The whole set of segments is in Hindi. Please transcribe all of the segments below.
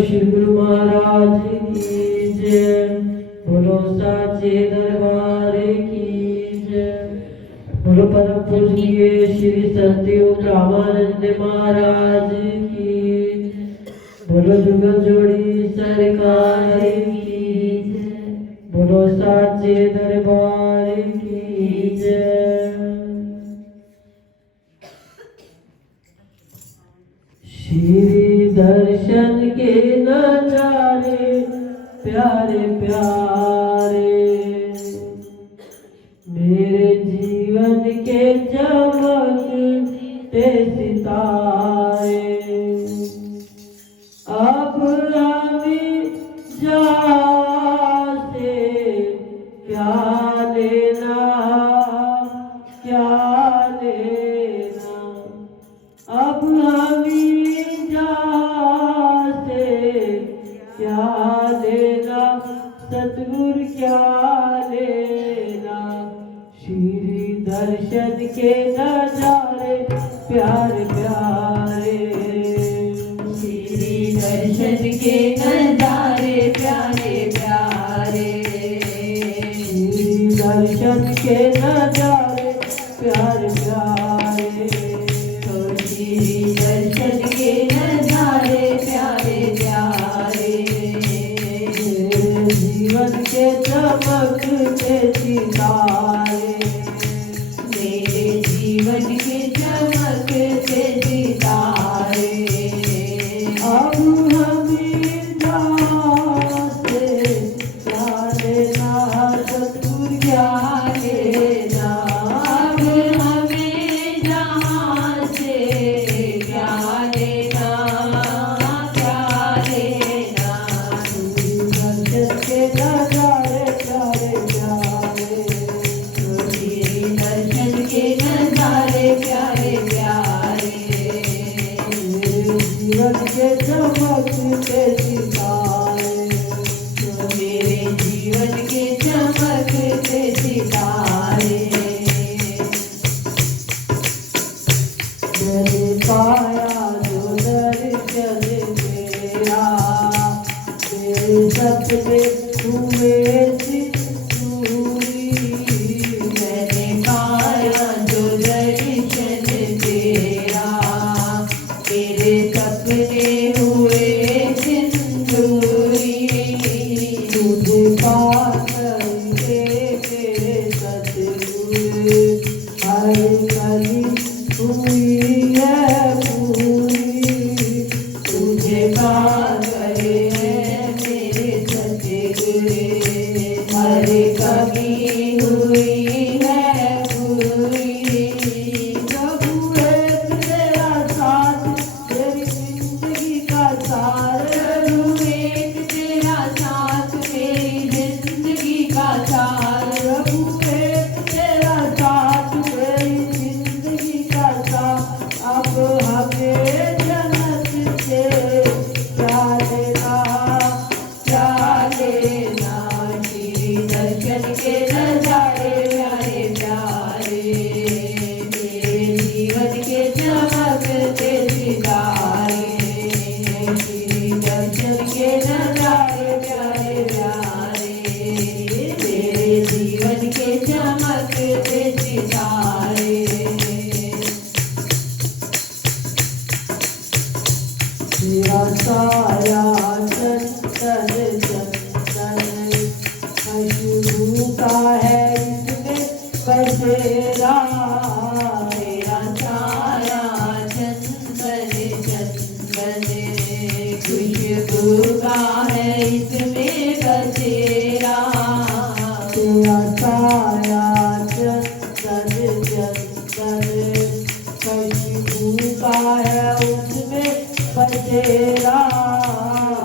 श्री गुरु महाराज की जय। बोलो साचे दरबार की जय। बोलो परम पूजनीय श्री सतयुग रामानंद महाराज की। बोलो जुगल जोड़ी सरकार की जय। बोलो साचे दरबार की जय। श्री दर्शन के नजारे प्यारे प्यारे, मेरे जीवन के चमकते सितारे। अब हमें जहाँ से क्या लेना, क्या लेना। अब हमें क्या लेना, सतगुरु क्या लेना। श्री दर्शन के नजारे प्यारे प्यारे, श्री दर्शन के नजारे प्यारे प्यारे, श्री दर्शन के नजारे प्यारे प्यारे। श्री दर्शन के नजारे प्यारे प्यारे, जीवन के चमकते सितारे, मेरे जीवन के चमकते सितारे। अब हमें जहाँ से क्या लेना, सतगुरु क्या लेना। अब हमें जहाँ से क्या लेना, क्या लेना। दर्शन के नजारे प्यारे प्यारे, श्री दर्शन के नजारे प्यारे प्यारे, जीवन के चमकते सितारे, मेरे जीवन के चमकते सितारे। मैंने पाया जो दर्शन तेरा, मेरे सपने हुए सिंदूरी। मैंने पाया जो दर्शन तेरा, मेरे सपने हुए सिंदूरी। तुझे पाके तेरे सतगुरु, हर कली हुई है पूरी। तुझे पाकर है मेरे सतगुरु, हर कभी हुई है पूरी। प्रभु एक तेरा साथ, तेरी जिंदगी का सार। प्रभु एक तेरा साथ, मेरी जिंदगी का सार। प्रभु एक तेरा साथ, तेरी जिंदगी का साथ। अब हमें जन्नत से क्या लेना, क्या लेना। श्री दर्शन के नजारे प्यारे प्यारे, मेरे जीवन के चमकते सितारे। श्री दर्शन के नजारे प्यारे प्यारे, मेरे जीवन के चमकते सितारे। तेरा साया चंदन चंदन, खुशबू का है इसमें बसेरा। तेरा साया चंदन चंदन, खुशबू का है इसमें बसेरा। तेरा साया चंदन चंदन, खुशबू का है उसमें बसेरा।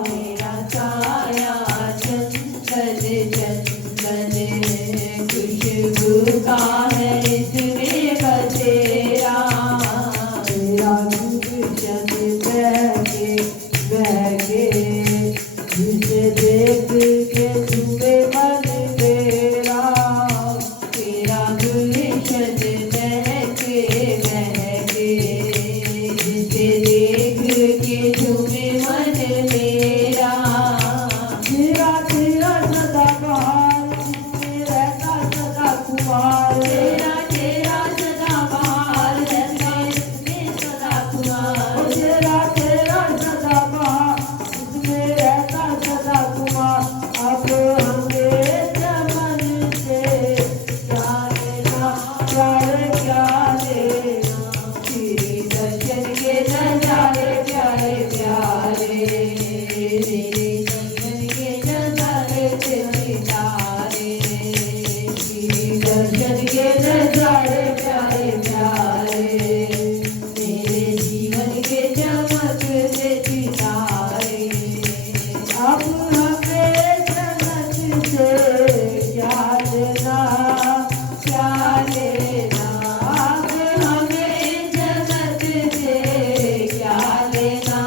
मेरा साया चंदन चंदन, खुशबू का है इसमें बसेरा। तेरा गुलशन बहके बहके, जिसे देख मेरे जीवन के नजारे सितारे, श्री दर्शन के नजारे प्यारे प्यारे, मेरे जीवन के चमकते सितारे। अब हमें जन्नत से क्या लेना, क्या लेना, अब हमें जन्नत से क्या लेना,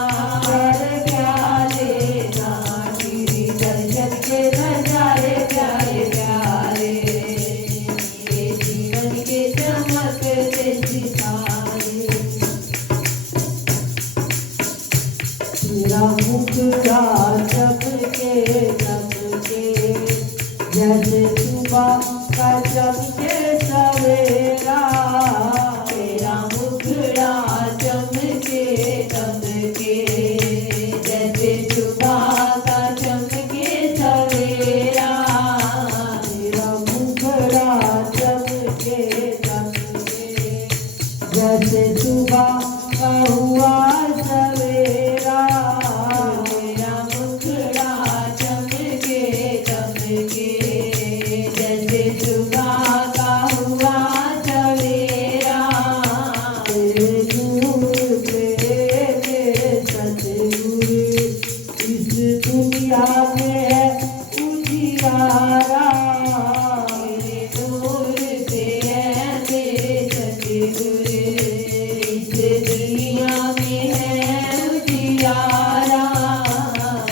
पर क्या लेना, श्री दर्शन के नजारे प्यारे प्यारे, मेरे जीवन के चमकते सितारे। तेरा मुखड़ा चमके चमके, जैसे सुबह का चमके सवेरा। तेरा मुखड़ा चमके चमके, जैसे सुबह का चमके सवेरा। तेरा मुखड़ा चमके चमके, जैसे सुबह का हुआ सवेरा। तेरा मुखड़ा चमके चमके, जैसे सुबह का हुआ सवेरा। तेरे नूर पे मेरे सतगुरु इस दुनिया में है उजियारा। तेरे नूर से है मेरे सतगुरु, इस दुनिया में है उजियारा।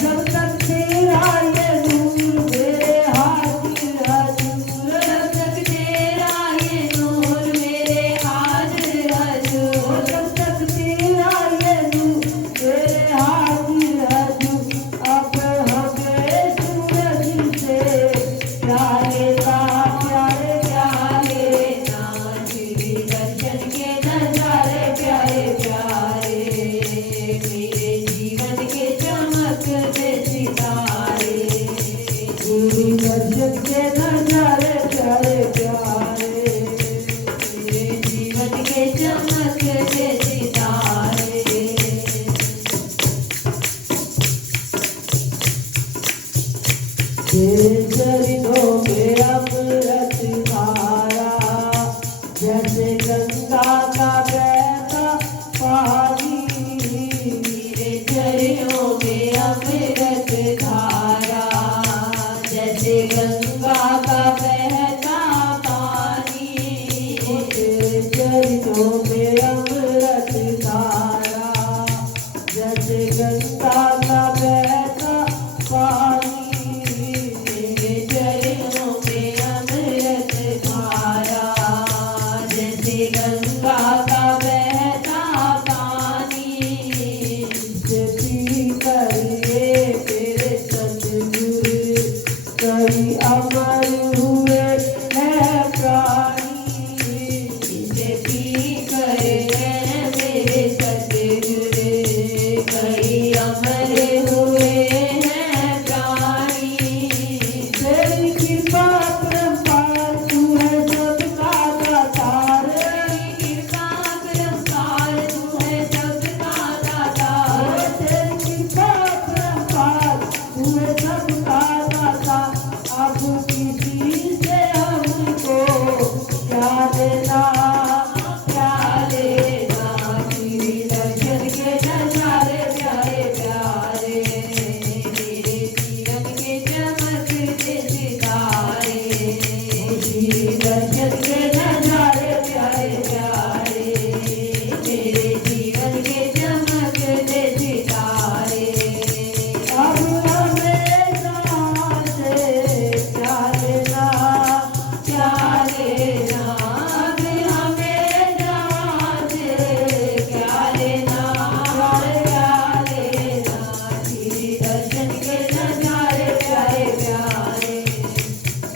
जब तक तेरा ये नूर मेरे हाजिर हजूर, जब तक तेरा ये नूर मेरे हाजिर हजूर, जब तक तेरा ये नूर मेरे हाजिर हजूर। अब हमें सूरज से क्या लेना, प्यारे प्यारे ना, श्री दर्शन के नजारे प्यारे प्यारे, मेरे जीवन के चमकते सितारे। गुरु दर्शन के नजारे प्यारे प्यारे। मेरे जीवन के चमकते सितारे। तेरे चरणों में अमृत धारा, जैसे गंगा का बहता पानी। तेरे चरणों में अमृत धारा, जैसे गंगा का बहता पानी। तेरे चरणों में अमृत धारा, जैसे गंगा का बहता पानी। तेरे चरणों में अमृत धारा, जैसे गंगा का बहता पानी। से पी कर ये तेरे सतगुरु कई अमर हुए हैं प्राणी। इसे पी कर मेरे सतगुरु कई अमर हुए हैं प्राणी। तेरी कृपा परम्पार तू है सबका दातार। तेरी कृपा परम्पार तू है सबका दाता। तेरी कृपा परम्पार तू है सबका दाता। अब किसी से हमको क्या देना, क्या लेना, श्री दर्शन के नजारे प्यारे प्यारे, मेरे जीवन के चमकते सितारे। श्री दर्शन के नजारे प्यारे प्यारे, मेरे जीवन के चमकते सितारे। अब हमें कहाँ से क्या लेना, क्या लेना, अब हमें जहाँ से क्या लेना, क्या लेना, श्री दर्शन के नजारे प्यारे प्यारे,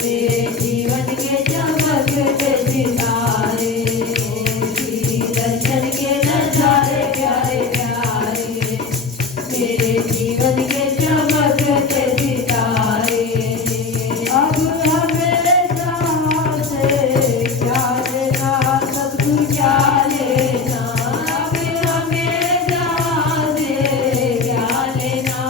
मेरे जीवन के चमकते सितारे। श्री दर्शन के नजारे प्यारे प्यारे, मेरे जीवन के चमकते सितारे। अब हमें कहाँ से क्या लेना, सब कुछ क्या लेना, अब हमें जहाँ से क्या लेना,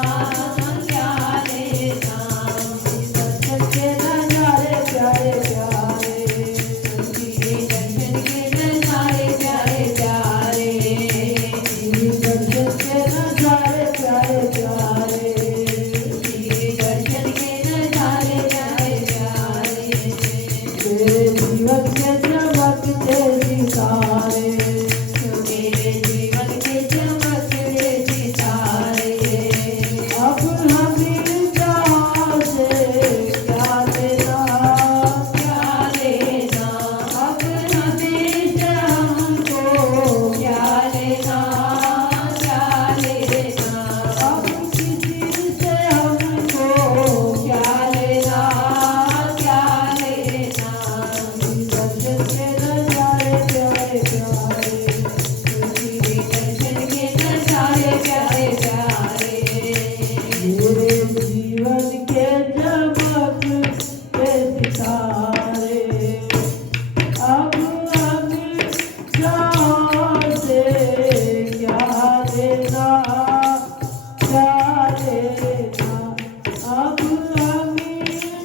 अब हमें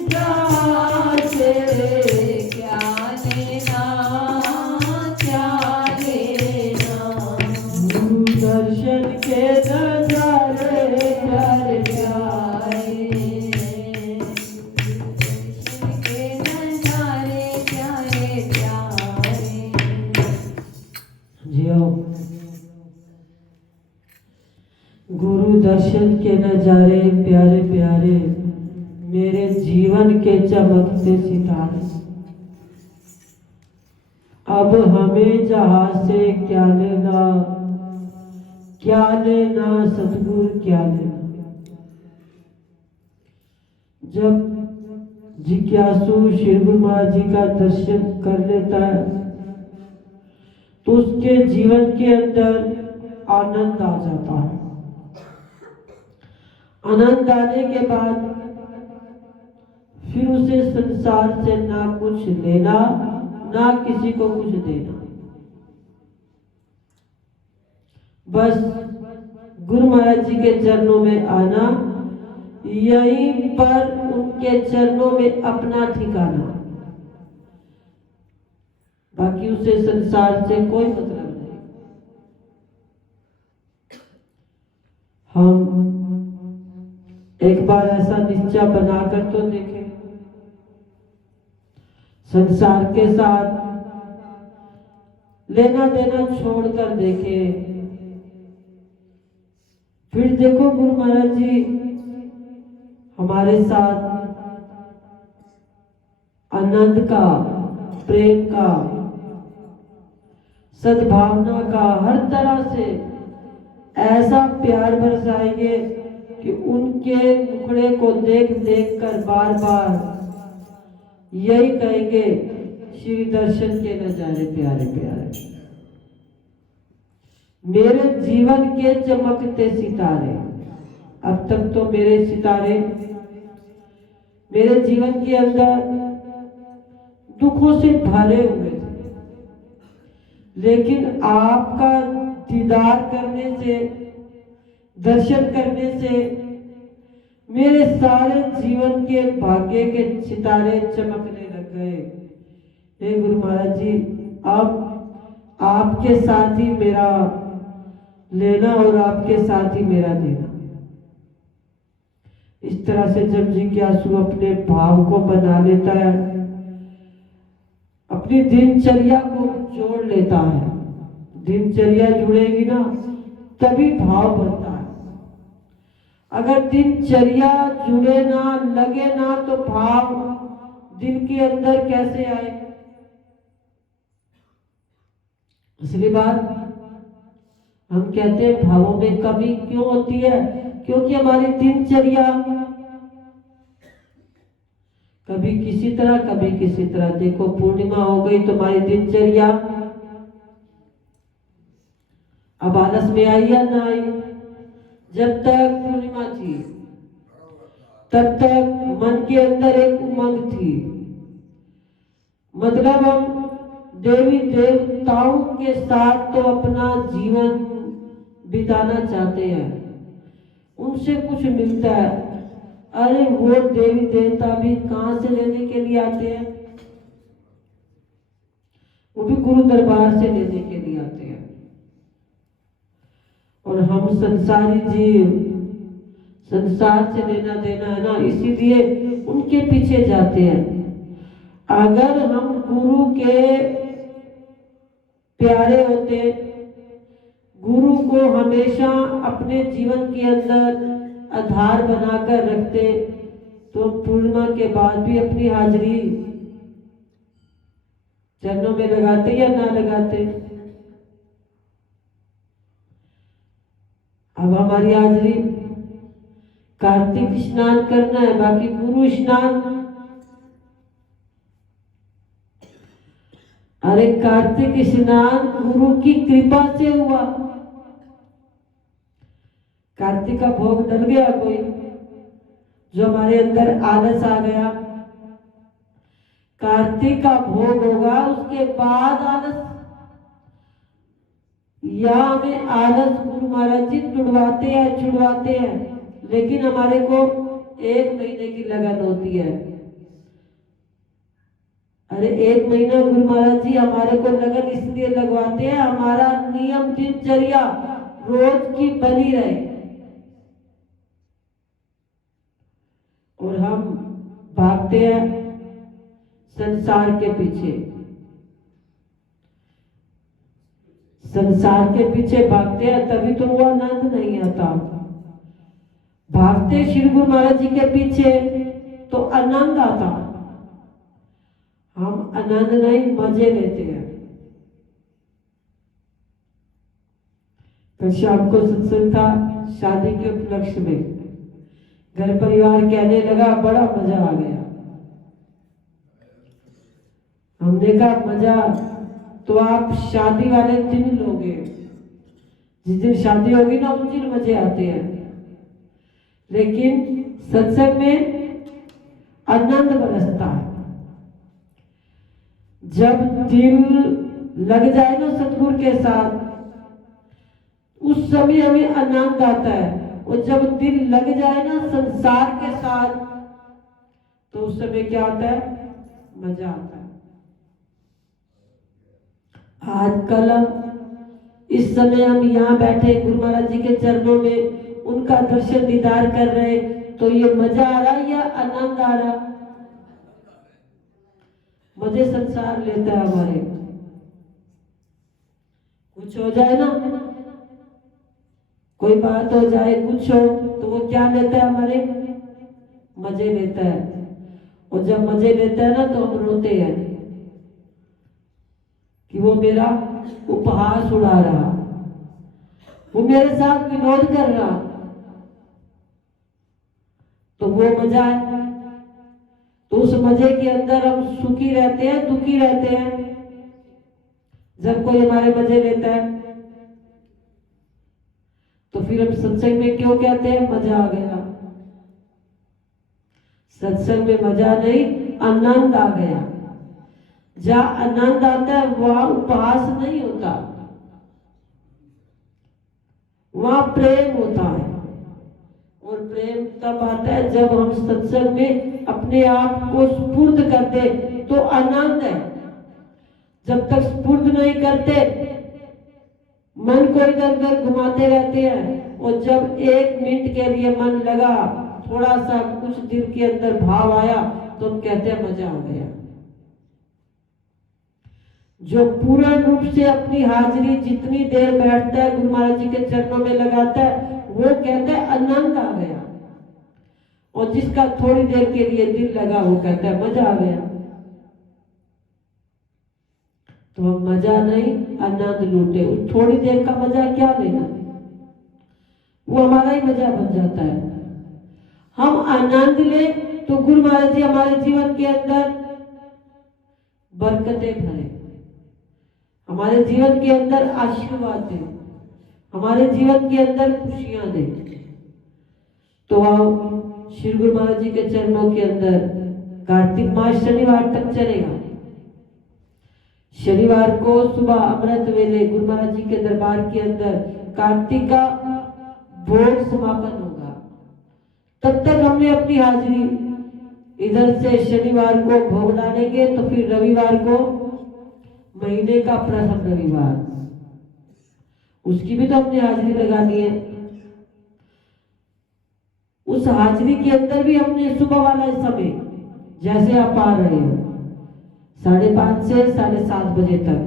जासे क्या लेना क्या लेना गुरु दर्शन के नजारे प्यारे प्यारे के नजारे प्यारे प्यारे जियो गुरु दर्शन के नजारे प्यारे प्यारे मेरे जीवन के चमकते सितारे अब हमें जहां से क्या लेना सतगुरु क्या लेना। जब जिज्ञासु श्री गुरु महाराज जी का दर्शन कर लेता है तो उसके जीवन के अंदर आनंद आ जाता है। आनंद आने के बाद फिर उसे संसार से ना कुछ लेना ना किसी को कुछ देना। बस गुरु महाराज जी के चरणों में आना, यहीं पर उनके चरणों में अपना ठिकाना, बाकी उसे संसार से कोई मतलब नहीं। हम एक बार ऐसा निश्चय बनाकर तो देखें, संसार के साथ लेना देना छोड़कर देखें। फिर देखो गुरु महाराज जी हमारे साथ आनंद का, प्रेम का, सद्भावना का, हर तरह से ऐसा प्यार बरसाएंगे कि उनके मुखड़े को देख देख कर बार बार यही कहेंगे, श्री दर्शन के नजारे प्यारे प्यारे, मेरे जीवन के चमकते सितारे। अब तक तो मेरे सितारे मेरे जीवन के अंदर दुखों से भरे हुए थे, लेकिन आपका दीदार करने से, दर्शन करने से मेरे सारे जीवन के भाग्य के सितारे चमकने लग गए। हे गुरु महाराज जी, अब आपके साथ ही मेरा लेना और आपके साथ ही मेरा देना। इस तरह से जब जिज्ञासु अपने भाव को बना लेता है, अपनी दिनचर्या को जोड़ लेता है, दिनचर्या जुड़ेगी ना तभी भाव बनता है। अगर दिनचर्या जुड़े ना, लगे ना, तो भाव दिल के अंदर कैसे आए? इसलिए बात हम कहते हैं भावों में कमी क्यों होती है? क्योंकि हमारी दिनचर्या कभी किसी तरह कभी किसी तरह। देखो पूर्णिमा हो गई तो हमारी दिनचर्या अब आलस में आई या ना आई? जब तक पूर्णिमा थी तब तक मन के अंदर एक उमंग थी, मतलब हम देवी देवताओं के साथ तो अपना जीवन बिताना चाहते हैं, उनसे कुछ मिलता है। अरे वो देवी देवता भी कहां से लेने के लिए आते हैं? वो भी गुरु दरबार से लेने के लिए आते हैं। और हम संसारी जीव, संसार से लेना देना है ना, इसीलिए उनके पीछे जाते हैं। अगर हम गुरु के प्यारे होते, गुरु को हमेशा अपने जीवन के अंदर आधार बनाकर रखते, तो पूर्णिमा के बाद भी अपनी हाजिरी चरणों में लगाते या ना लगाते? अब हमारी हाजिरी कार्तिक स्नान करना है, बाकी गुरु स्नान। अरे कार्तिक स्नान गुरु की कृपा से हुआ। कार्तिक का भोग डल गया कोई, जो हमारे अंदर आलस आ गया, कार्तिक का भोग होगा उसके बाद आलस, या हमें आलस गुरु महाराज जी छुड़वाते हैं, लेकिन हमारे को 1 महीने की लगन होती है। अरे 1 महीना गुरु महाराज जी हमारे को लगन इसलिए लगवाते हैं, हमारा नियम दिनचर्या रोज की बनी रहे और हम भागते हैं संसार के पीछे। संसार के पीछे भागते हैं तभी तो वो आनंद नहीं आता। भागते श्री गुरु महाराज जी के पीछे तो आनंद आता। हम आनंद नहीं मजे लेते हैं। फिर शाम को सत्संग था शादी के उपलक्ष्य में। घर परिवार कहने लगा बड़ा मजा आ गया। हमने कहा मजा तो आप शादी वाले दिन लोगे, जिस दिन शादी होगी ना उस दिन मजे आते हैं। लेकिन सत्संग में आनंद बरसता है। जब दिल लग जाए ना सतगुरु के साथ उस समय हमें आनंद आता है, और जब दिल लग जाए ना संसार के साथ तो उस समय क्या आता है? मजा आता है। आजकल इस समय हम यहाँ बैठे गुरु महाराज जी के चरणों में उनका दर्शन दीदार कर रहे, तो ये मजा आ रहा या आनंद आ रहा? मजे संसार लेता है हमारे। कुछ हो जाए ना, कोई बात हो जाए, कुछ हो तो वो क्या लेता है? हमारे मजे लेता है। और जब मजे लेता है ना तो हम रोते हैं कि वो मेरा उपहास उड़ा रहा, वो मेरे साथ विनोद कर रहा। तो वो मजा है। तो उस मजे के अंदर हम सुखी रहते हैं, दुखी रहते हैं जब कोई हमारे मजे लेता है। तो फिर हम सत्संग में क्यों कहते हैं मजा आ गया? सत्संग में मजा नहीं, आनंद आ गया। जहाँ आनंद आता है वहां उपहास नहीं होता, वहां प्रेम होता है। और प्रेम तब आता है जब हम सत्संग में अपने आप को स्फूर्त करते तो आनंद है। जब तक स्फूर्त नहीं करते मन को इधर उधर घुमाते रहते हैं, और जब 1 मिनट के लिए मन लगा, थोड़ा सा कुछ दिल के अंदर भाव आया तो हम कहते हैं मजा आ गया। जो पूर्ण रूप से अपनी हाजिरी जितनी देर बैठता है गुरु महाराज जी के चरणों में लगाता है वो कहता है आनंद आ गया। और जिसका थोड़ी देर के लिए दिल लगा वो कहता है मजा आ गया। तो हम मजा नहीं आनंद लूटे। उस थोड़ी देर का मजा क्या लेना, वो हमारा ही मजा बन जाता है। हम आनंद ले तो गुरु महाराज जी हमारे जीवन के अंदर बरकतें भरे, हमारे जीवन के अंदर आशीर्वाद दे, हमारे जीवन के अंदर खुशियां दे। तो आओ श्री गुरु महाराज जी के चरणों के अंदर कार्तिक मास शनिवार तक चलेगा। शनिवार को सुबह अमृत वेले गुरु महाराज जी के दरबार के अंदर कार्तिक का भोग समापन होगा। तब तक हमने अपनी हाजिरी इधर से शनिवार को भोग डालेंगे, तो फिर रविवार को महीने का प्रथम रविवार उसकी भी तो हमने हाजिरी लगानी है। उस हाजिरी के अंदर भी हमने सुबह वाला समय जैसे आप आ रहे हो 5:30 से 7:30 बजे तक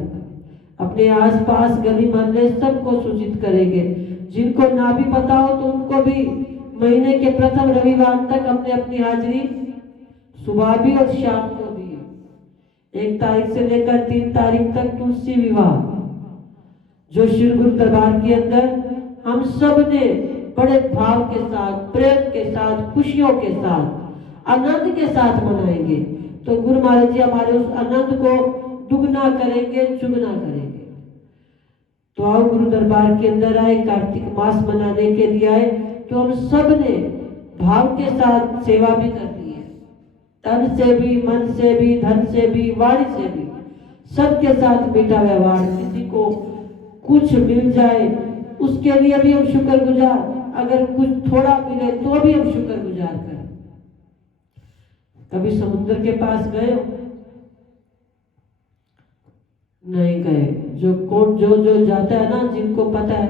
अपने आसपास गली मोहल्ले सबको सूचित करेंगे। जिनको ना भी पता हो तो उनको भी महीने के प्रथम रविवार तक हमने अपनी हाजिरी सुबह भी और शाम को भी 1 तारीख से लेकर 3 तारीख तक तुलसी विवाह जो श्री गुरु दरबार के अंदर हम सब ने बड़े भाव के साथ, प्रेम के साथ, खुशियों के साथ, आनंद के साथ मनाएंगे। तो गुरु महाराज जी हमारे उस आनंद को दुगना करेंगे, चुगना करेंगे। तो आओ गुरु दरबार के अंदर आए, कार्तिक मास मनाने के लिए आए, तो हम सब ने भाव के साथ सेवा भी करनी है, तन से भी, मन से भी, धन से भी, वाणी से भी, सबके साथ मीठा व्यवहार। किसी को कुछ मिल जाए उसके लिए भी हम शुक्रगुजार अगर कुछ थोड़ा मिले तो भी हम शुक्रगुजार करें। कभी समुद्र के पास गए हो? नहीं गए। जो जाता है ना, जिनको पता है,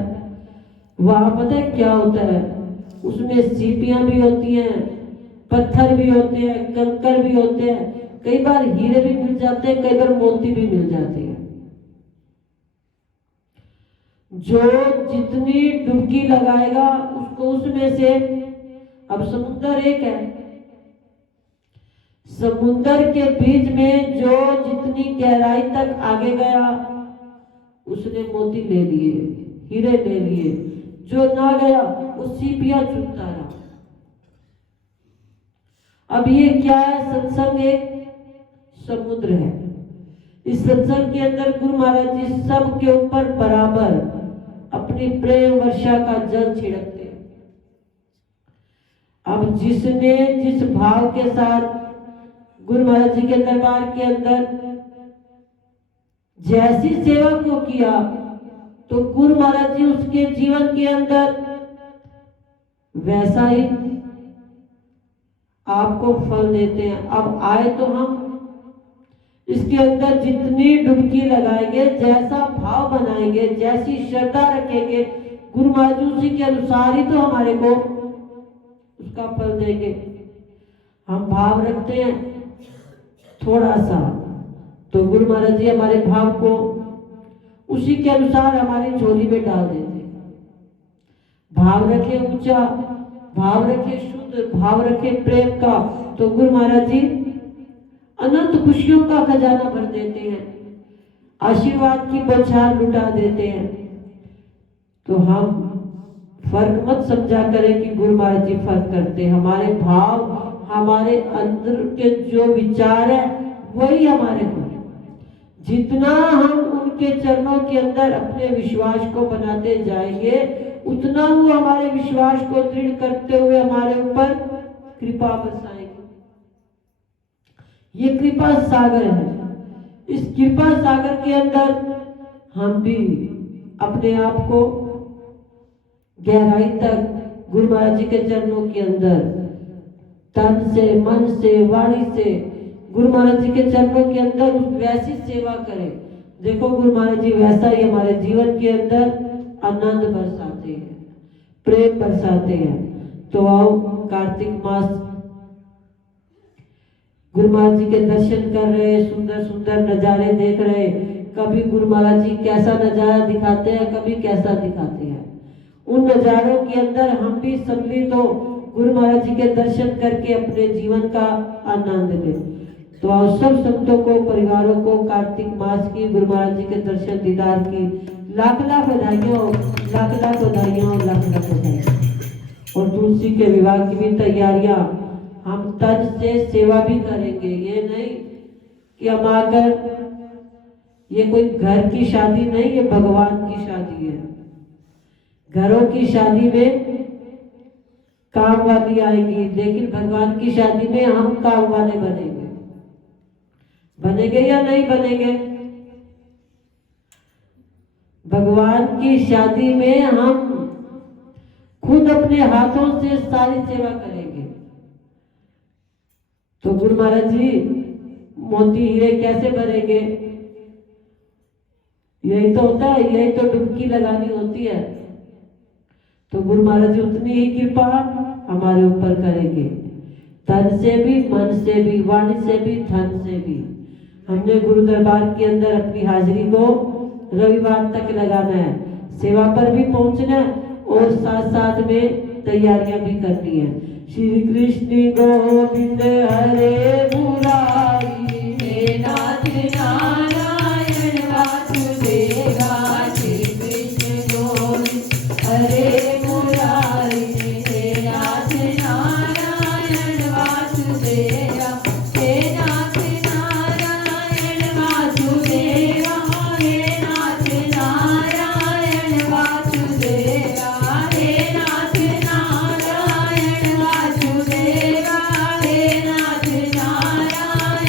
वहां पता है क्या होता है, उसमें सीपियां भी होती हैं, पत्थर भी होते हैं, कंकर भी होते हैं, कई बार हीरे भी मिल जाते हैं, कई बार मोती भी मिल जाते हैं। जो जितनी डुबकी लगाएगा उसको उसमें से, अब समुद्र एक है, समुद्र के बीच में जो जितनी गहराई तक आगे गया उसने मोती ले लिए, हीरे ले लिए, जो ना गया वो सीपियां चुनता रहा। अब ये क्या है? सत्संग एक समुद्र है। इस सत्संग के अंदर गुरु महाराज जी सबके ऊपर बराबर अपनी प्रेम वर्षा का जल छिड़कते हैं। अब जिसने जिस भाव के साथ गुरु महाराज जी के दरबार के अंदर जैसी सेवा को किया, तो गुरु महाराज जी उसके जीवन के अंदर वैसा ही आपको फल देते हैं। अब आए तो हम इसके अंदर जितनी डुबकी लगाएंगे, जैसा भाव बनाएंगे, जैसी श्रद्धा रखेंगे, गुरु महाराज जी उसी के अनुसार ही तो हमारे को उसका फल देंगे। हम भाव रखते हैं थोड़ा सा, तो गुरु महाराज जी हमारे भाव को उसी के अनुसार हमारी झोली में डाल देते हैं। भाव रखे ऊंचा, भाव रखे शुद्ध, भाव रखे प्रेम का, तो गुरु महाराज जी अनंत खुशियों का खजाना भर देते हैं, आशीर्वाद की बौछार लुटा देते हैं। तो हम फर्क मत समझा करें कि गुरु महाराज जी फर्क करते हैं। हमारे भाव, हमारे अंदर के जो विचार है वही हमारे को, जितना हम उनके चरणों के अंदर अपने विश्वास को बनाते जाएंगे, उतना वो हमारे विश्वास को दृढ़ करते हुए हमारे ऊपर कृपा बरसाएंगे। ये कृपा सागर है। इस कृपा सागर के अंदर हम भी अपने आप को गहराई तक गुरु महाराज जी के चरणों के अंदर तन से, मन से, वाणी से गुरु महाराज जी के चरणों के अंदर वैसी सेवा करें। देखो गुरु महाराज जी वैसा ही हमारे जीवन के अंदर आनंद बरसाते हैं, प्रेम बरसाते हैं। तो आओ कार्तिक मास गुरु महाराज जी के दर्शन कर रहे, सुंदर सुंदर नजारे देख रहे। कभी गुरु महाराज जी कैसा नजारा दिखाते हैं, कभी कैसा दिखाते हैं। उन नजारों के अंदर हम भी सम्मिलित हो गुरु महाराज जी के दर्शन करके अपने जीवन का आनंद लें। तो आप सब संतों को, परिवारों को कार्तिक मास की गुरु महाराज जी के दर्शन दीदार की लाख लाख बधाइयाँ, लाख लाख बधाइयाँ और लाख लाख बधाइयाँ। और तुलसी के विवाह की भी तैयारियां हम तज से सेवा भी करेंगे। ये नहीं कि हम आकर, ये कोई घर की शादी नहीं, ये भगवान की शादी है। घरों की शादी में काम वाली आएगी, लेकिन भगवान की शादी में हम काम वाले बनेंगे। बनेंगे या नहीं बनेंगे? भगवान की शादी में हम खुद अपने हाथों से सारी सेवा करेंगे। तो गुरु महाराज जी मोती हीरे कैसे भरेंगे? यही तो होता है, यही तो डुबकी लगानी होती है। तो गुरु महाराज जी उतनी ही कृपा हमारे ऊपर करेंगे, तन से भी, मन से भी, वाणी से भी, धन से भी। हमने गुरु दरबार के अंदर अपनी हाजिरी को रविवार तक लगाना है, सेवा पर भी पहुंचना है और साथ साथ में तैयारियां भी करनी है। श्री कृष्ण गोविंद हरे मुरारी, हे नाथ नारायण वासुदेवा। श्री कृष्ण गोविंद हरे मुरारी, हे नाथ नारायण वासुदेवा। हे नाथ नारायण वासुदेवा, हे नाथ नारायण वासुदेवा, हे नाथ नारायण वासुदेवा, हे नाथ नारायण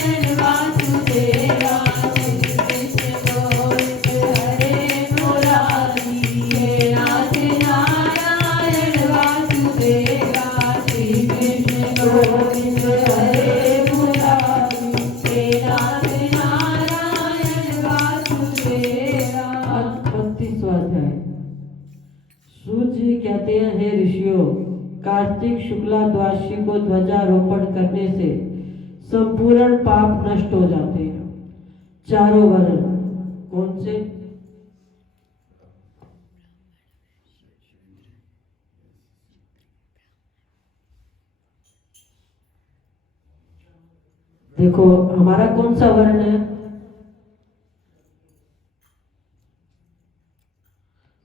ध्वजारोपण करने से संपूर्ण पाप नष्ट हो जाते हैं। चारों वर्ण कौन से? देखो हमारा कौन सा वर्ण है?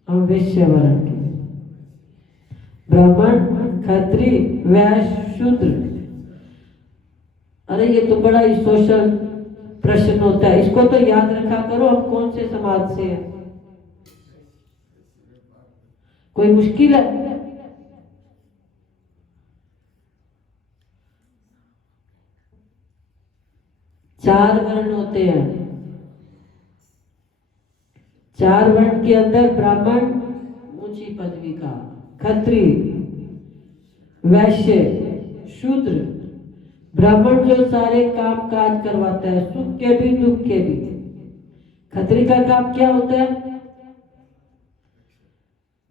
हम वैश्य वर्ण के। ब्राह्मण, क्षत्रिय, वैश्य, शूद्र। अरे ये तो बड़ा ही सोशल प्रश्न होता है, इसको तो याद रखा करो हम कौन से समाज से हैं। कोई मुश्किल है? चार वर्ण होते हैं। चार वर्ण के अंदर ब्राह्मण ऊंची पदवी का, क्षत्रिय, वैश्य, शूद्र। ब्राह्मण जो सारे काम काज करवाता है, सुख के भी दुख के भी। क्षत्रिय का काम क्या होता है?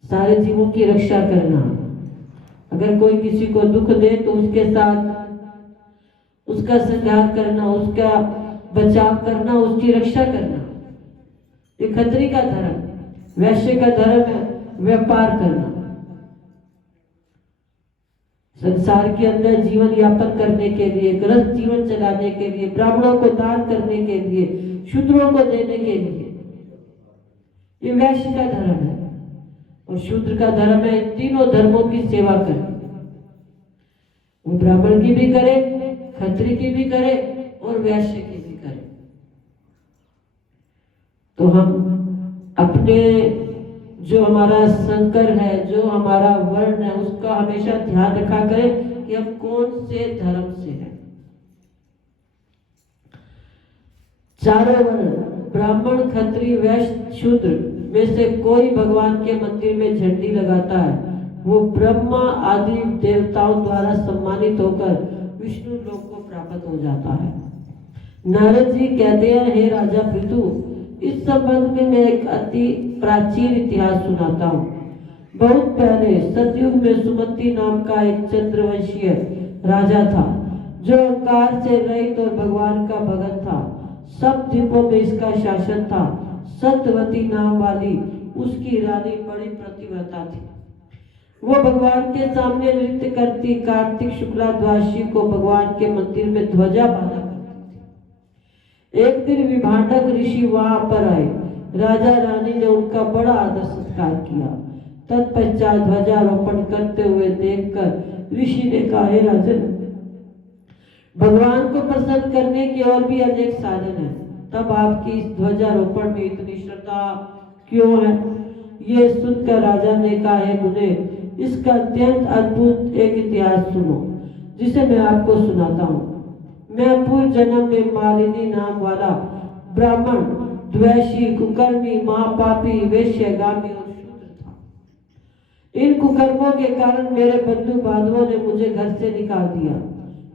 सारे जीवों की रक्षा करना। अगर कोई किसी को दुख दे तो उसके साथ उसका संहार करना, उसका बचाव करना, उसकी रक्षा करना, ये क्षत्रिय का धर्म। वैश्य का धर्म है व्यापार करना, संसार के अंदर जीवन यापन करने के लिए, गृहस्थ जीवन चलाने के लिए, ब्राह्मणों को दान करने के लिए, शूद्रों को देने के लिए, ये वैश्य का धर्म है। और शूद्र का धर्म है इन तीनों धर्मों की सेवा करना। वो ब्राह्मण की भी करे, क्षत्रिय की भी करे और वैश्य की भी करे। तो हम अपने जो हमारा संकर है, जो हमारा वर्ण है, उसका हमेशा ध्यान रखा करें कि हम कौन से धर्म से हैं। चारों वर्ण ब्राह्मण, क्षत्रिय, वैश्य, शूद्र में से कोई भगवान के मंदिर में झंडी लगाता है, वो ब्रह्मा आदि देवताओं द्वारा सम्मानित होकर विष्णु लोक को प्राप्त हो जाता है। नारद जी कहते हैं, हे राजा पृथु, इस संबंध में मैं एक अति प्राचीन इतिहास सुनाता हूँ। बहुत पहले सतयुग में सुमति नाम का एक चंद्रवंशीय राजा था, जो अहंकार से रहित और भगवान का भगत था। सब द्वीपों में इसका शासन था। सत्यवती नाम वाली उसकी रानी बड़ी प्रतिव्रता थी। वो भगवान के सामने नृत्य करती, कार्तिक शुक्ला द्वादशी को भगवान के मंदिर में ध्वजा बांधा करती थी। एक दिन विभांडक ऋषि वहां पर आए। राजा रानी ने उनका बड़ा आदर सत्कार किया। तत्पश्चात ध्वजारोपण करते हुए देखकर ऋषि ने कहा, हे राजन, भगवान को प्रसन्न करने के और भी अनेक साधन हैं, तब आपकी इस ध्वजारोपण में इतनी श्रद्धा क्यों है? ये सुनकर राजा ने कहा, हे मुने, इसका अत्यंत अद्भुत एक इतिहास सुनो, जिसे मैं आपको सुनाता हूँ। मैं पूर्व जन्म में मालिनी नाम वाला ब्राह्मण, द्वेषी, कुकर्मी, महापापी, वेश्यगामी और शूद्र था। इन कुकर्मों के कारण मेरे बंधु बांधवों ने मुझे घर से निकाल दिया।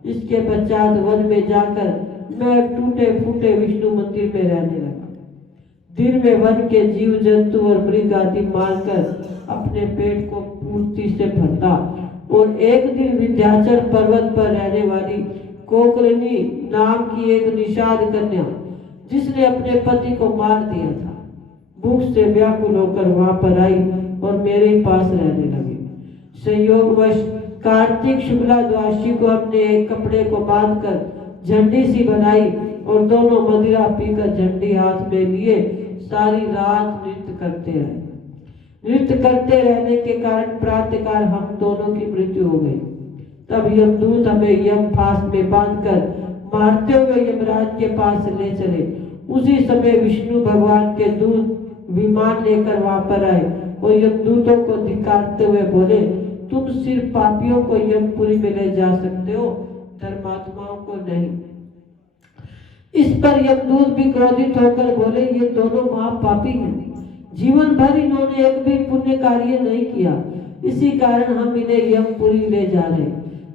इसके पश्चात वन में जाकर मैं टूटे फूटे विष्णु मंदिर में रहने लगा। दिन में वन के जीव जंतु और मृग आदि मारकर अपने पेट को पूर्ति से भरता, और एक दिन विंध्याचल पर्वत पर रहने वाली कोकलनी नाम की एक निषाद कन्या, जिसने अपने पति को मार दिया था, भूख से व्याकुल होकर वहां पर आई और मेरे पास रहने लगी। संयोगवश कार्तिक शुक्ला द्वादशी को हमने एक कपड़े को बांधकर झंडी सी बनाई और दोनों मदिरा पीकर झंडी हाथ में लिए सारी रात नृत्य करते रहे। नृत्य करते रहने के कारण प्रातःकाल हम दोनों की मृत्यु हो गई। तब यमदूत हमें यम फांस में बांधकर मारते हुए यमराज के पास ले चले। उसी समय विष्णु भगवान के दूत विमान लेकर वहां पर आए और यमदूतों को धिक्कारते हुए बोले, तुम सिर्फ पापियों को यमपुरी में ले जा सकते हो, धर्मात्माओं को नहीं। इस पर यमदूत भी क्रोधित होकर बोले, ये दोनों महापापी हैं, जीवन भर इन्होंने एक भी पुण्य कार्य नहीं किया, इसी कारण हम इन्हें यमपुरी ले जा रहे।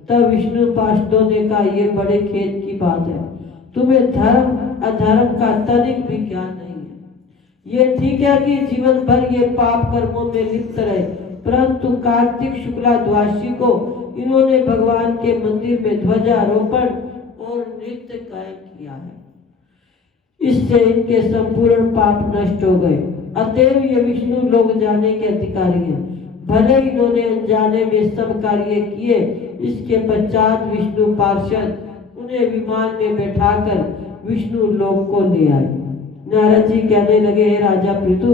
तब विष्णु पार्षदों ने कहा, ये बड़े खेद की बात है, तुम्हें धर्म अधर्म का तनिक भी ज्ञान नहीं है। ये ठीक है कि जीवन भर ये पाप कर्मों में लिप्त रहे, परंतु कार्तिक शुक्ला द्वादशी को इन्होंने भगवान के मंदिर में ध्वजारोपण और नृत्य गायन किया है। इससे इनके संपूर्ण पाप नष्ट हो गए। अतएव ये विष्णु लोक जाने के अधिकारी हैं। भले इन्होंने अनजाने में सब कार्य किए, इसके पश्चात विष्णु पार्षद उन्हें विमान में बैठाकर विष्णु लोक को ले आए। नारद जी कहने लगे, हे राजा पृथु,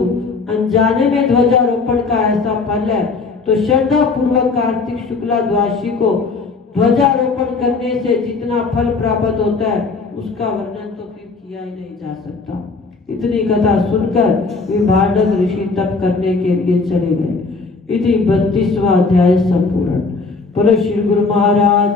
अनजाने में ध्वजारोपण का ऐसा फल है, तो श्रद्धा पूर्वक कार्तिक शुक्ला द्वादशी को ध्वजारोपण करने से जितना फल प्राप्त होता है उसका वर्णन तो फिर किया ही नहीं जा सकता। इतनी कथा सुनकर विभाडक ऋषि तप करने के लिए चले गए। इति 32वां अध्याय संपूर्ण। बोलो श्री गुरु महाराज